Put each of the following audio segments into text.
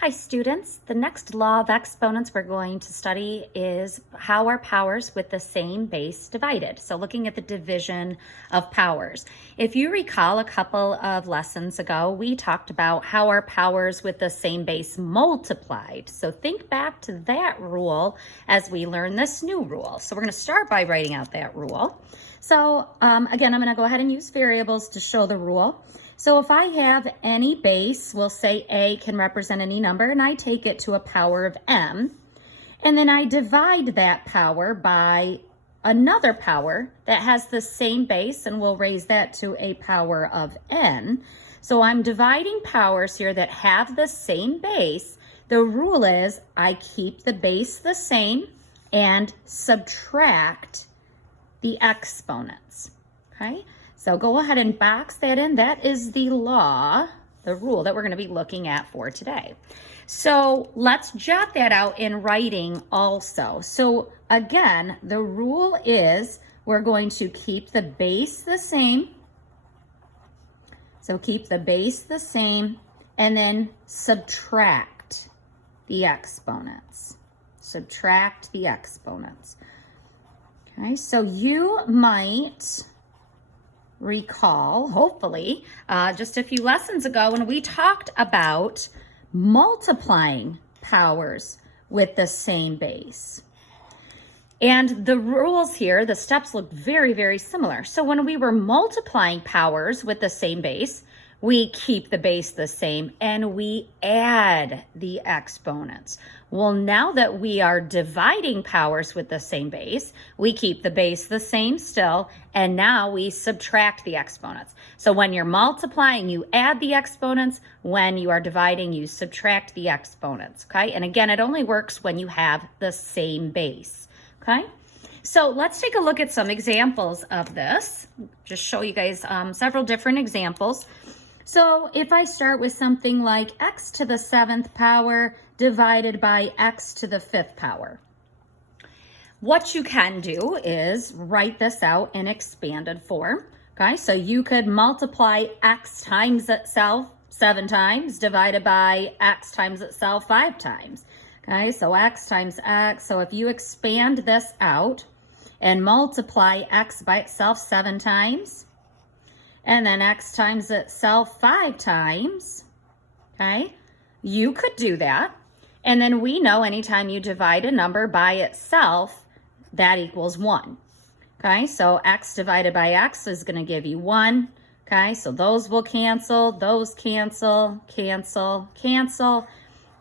Hi students, the next law of exponents we're going to study is how are powers with the same base divided. So looking at the division of powers. If you recall a couple of lessons ago, we talked about how are powers with the same base multiplied. So think back to that rule as we learn this new rule. So we're going to start by writing out that rule. So again, I'm going to go ahead and use variables to show the rule. So if I have any base, we'll say A can represent any number, and I take it to a power of m, and then I divide that power by another power that has the same base, and we'll raise that to a power of n. So I'm dividing powers here that have the same base. The rule is I keep the base the same and subtract the exponents, okay? So go ahead and box that in. That is the law, the rule that we're going to be looking at for today. So let's jot that out in writing also. So again, the rule is we're going to keep the base the same. So keep the base the same and then subtract the exponents. Subtract the exponents. Okay, so you might recall, hopefully, just a few lessons ago when we talked about multiplying powers with the same base. And the rules here, the steps look very, very similar. So when we were multiplying powers with the same base, we keep the base the same and we add the exponents. Well, now that we are dividing powers with the same base, we keep the base the same still, and now we subtract the exponents. So when you're multiplying, you add the exponents. When you are dividing, you subtract the exponents, okay? And again, it only works when you have the same base, okay? So let's take a look at some examples of this. Just show you guys several different examples. So if I start with something like x to the 7th power divided by x to the 5th power, what you can do is write this out in expanded form. Okay, so you could multiply x times itself 7 times divided by x times itself 5 times. Okay, so x times x. So if you expand this out and multiply x by itself 7 times, and then x times itself 5 times, okay? You could do that. And then we know anytime you divide a number by itself, that equals 1. Okay, so x divided by x is going to give you 1. Okay, so those will cancel, those cancel, cancel, cancel,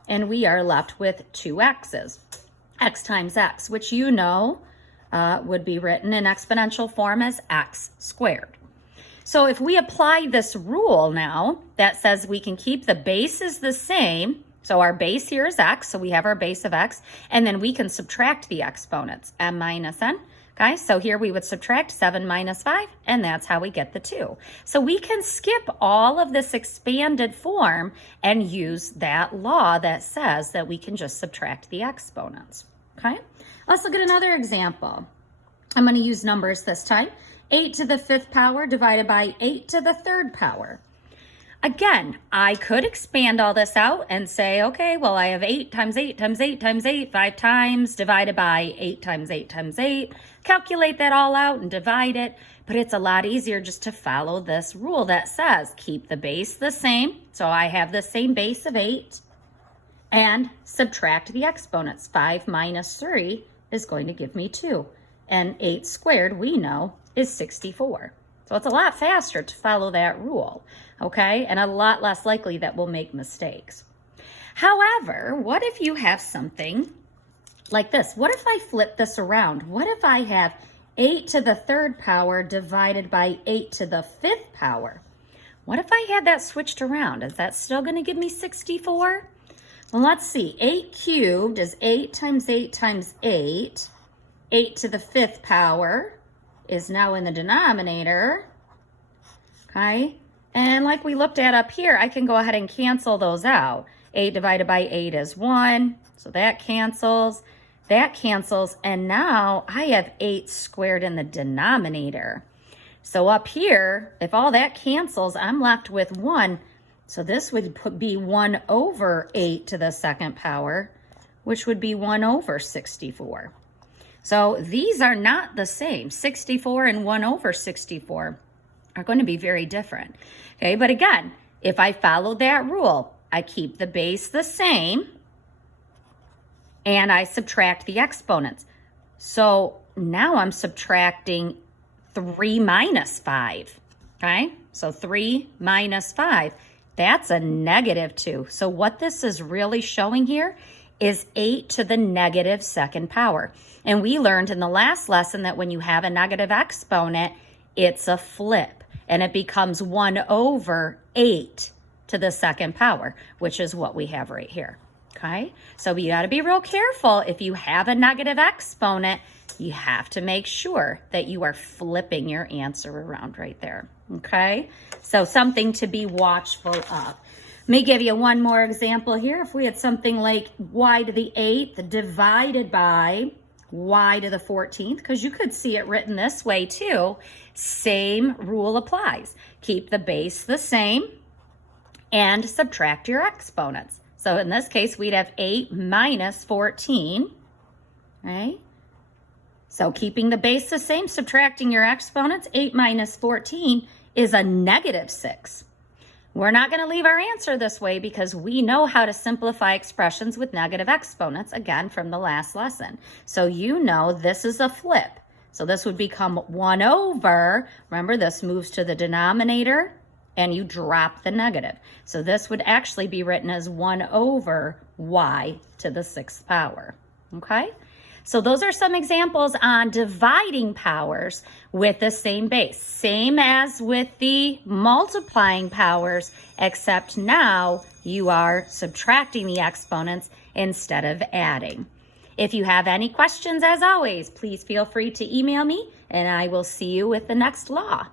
and we are left with 2 x's. X times x, which you know would be written in exponential form as x squared. So if we apply this rule now that says we can keep the bases the same, so our base here is x, so we have our base of x, and then we can subtract the exponents, m minus n. Okay, so here we would subtract 7 minus 5, and that's how we get the 2. So we can skip all of this expanded form and use that law that says that we can just subtract the exponents. Okay, let's look at another example. I'm going to use numbers this time. 8 to the 5th power divided by 8 to the 3rd power. Again, I could expand all this out and say, okay, well, I have 8 times 8 times 8 times 8, 5 times, divided by 8 times 8 times 8. Calculate that all out and divide it. But it's a lot easier just to follow this rule that says keep the base the same. So I have the same base of 8 and subtract the exponents. 5 minus 3 is going to give me 2. And 8 squared, we know, is 64. So it's a lot faster to follow that rule, okay? And a lot less likely that we'll make mistakes. However, what if you have something like this? What if I flip this around? What if I have 8 to the 3rd power divided by 8 to the 5th power? What if I had that switched around? Is that still going to give me 64? Well, let's see. 8 cubed is 8 times 8 times 8. 8 to the 5th power is now in the denominator, okay? And like we looked at up here, I can go ahead and cancel those out. 8 divided by 8 is 1, so that cancels, and now I have 8 squared in the denominator. So up here, if all that cancels, I'm left with 1. So this would be 1 over 8 to the second power, which would be 1 over 64. So these are not the same. 64 and 1 over 64 are going to be very different. Okay, but again, if I follow that rule, I keep the base the same and I subtract the exponents. So now I'm subtracting 3 minus 5. Okay, so 3 minus 5, that's a negative 2. So what this is really showing here is 8 to the negative second power. And we learned in the last lesson that when you have a negative exponent, it's a flip and it becomes 1 over 8 to the second power, which is what we have right here. Okay, so you got to be real careful. If you have a negative exponent, you have to make sure that you are flipping your answer around right there. Okay, so something to be watchful of. Let me give you one more example here. If we had something like y to the 8th divided by y to the 14th, because you could see it written this way too, same rule applies. Keep the base the same and subtract your exponents. So in this case, we'd have 8 minus 14, right? So keeping the base the same, subtracting your exponents, 8 minus 14 is a negative 6. We're not going to leave our answer this way because we know how to simplify expressions with negative exponents, again, from the last lesson. So you know this is a flip. So this would become 1 over, remember this moves to the denominator, and you drop the negative. So this would actually be written as 1 over y to the 6th power, okay? So those are some examples on dividing powers with the same base. Same as with the multiplying powers, except now you are subtracting the exponents instead of adding. If you have any questions, as always, please feel free to email me, and I will see you with the next law.